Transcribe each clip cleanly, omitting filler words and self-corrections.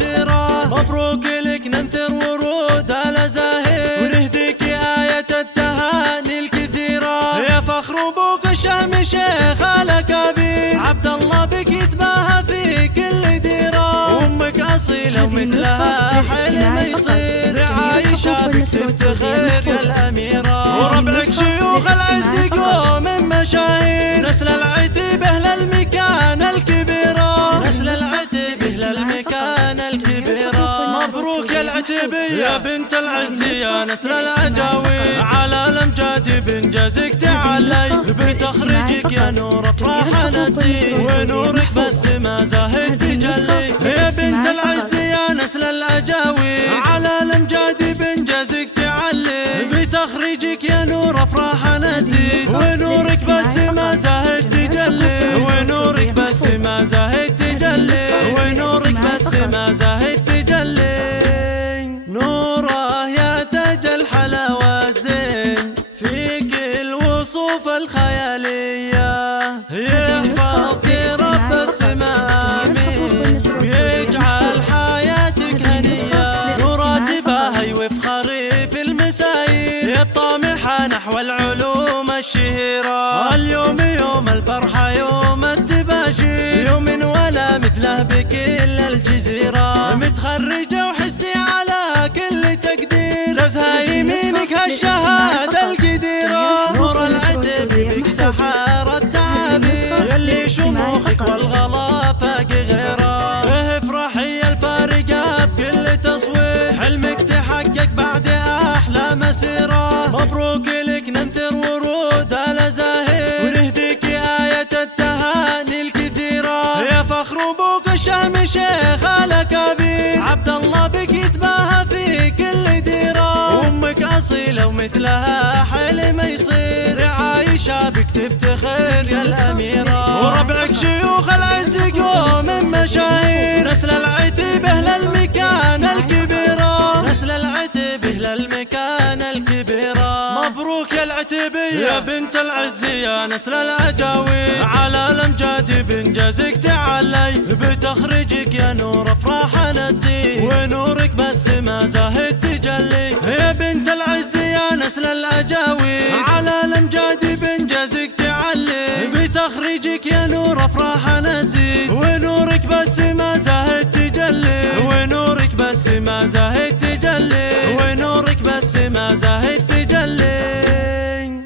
مسيرة. مبروك لك ننثر ورود على زاهر، ونهديك آية التهاني الكثيرة. يا فخر ابوك الشهم شيخ على كبير، عبد الله بك يتباهى في كل ديرة. وامك اصيلة ومثلها حل ما يصير، عايشة بك تفتخر يا الاميرة. وربعك شيوخ العز قوم مشاهير، نسل العتيب اهل المكان الكبيرة، نسل العتيب اهل المكان الكبيرة. مبروك يا العتيبية يا بنت العز يا نسل العجاوي، على الامجاد بانجازك تعلي، بتخرجك يا نور افراح ننسي، ونورك بس ما زاهد تجلي. يا بنت العز يا نسل العجاوي، على الامجاد بانجازك تعلي، بتخرجك يا نور افراح ننسي، ونورك بس ما زاهد تجلي، ونورك بس ما زاهد تجلي، ونورك بس ما زاهد تجلي. نوره يا تاج الحلاوة الزين فيك الوصوف الخيالية، يحفظك رب السماء آمين، ويجعل حياتك هنية. نورات باهي وفخري في المساير، الطامحة نحو العلوم الشهيرة. اليوم يوم الفرحة يوم التباشير، يوم ولا مثله بكل الجزيرة. متخرجة وحسني على كل تقدير، جزها يمينك هالشهادة القديرة. نور العتب بك تحار التعابير، يلي شموخك والغلا فاق غيره. افرحي الفارقة بكل تصوير، حلمك تحقق بعد أحلى مسيرة. مبروك لك ننثر ورود على زاهر، ونهديك آية التهاني الكثيرة. يا فخر ابوك الشهم شيخ على كبير، عبد الله بك يتباهى في كل ديرة. وامك اصيلة ومثلها حل ما يصير، عايشة بك تفتخر يا الاميرة. وربعك شيوخ العز قوم مشاهير، نسل العتيب اهل المكان الكبيرة، نسل العتيب اهل المكان الكبيرة. مبروك يا العتيبية يا بنت العز يا نسل العجاوي، على الامجاد بانجازك تعلي، بتخرجك يا نور افراح ننسي، ونورك بس ما زاهد تجلي. يا بنت العز يا نسل العجاوي، على الامجاد بانجازك تعلي، بتخرجك يا نور افراح ننسي، ونورك بس ما زاهد تجلي، ونورك بس ما زاهد تجلي، ونورك بس ما زاهد تجلي.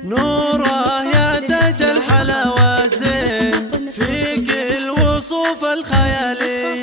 نوره يا تاج الحلاوة الزين فيك الوصوف الخيالية.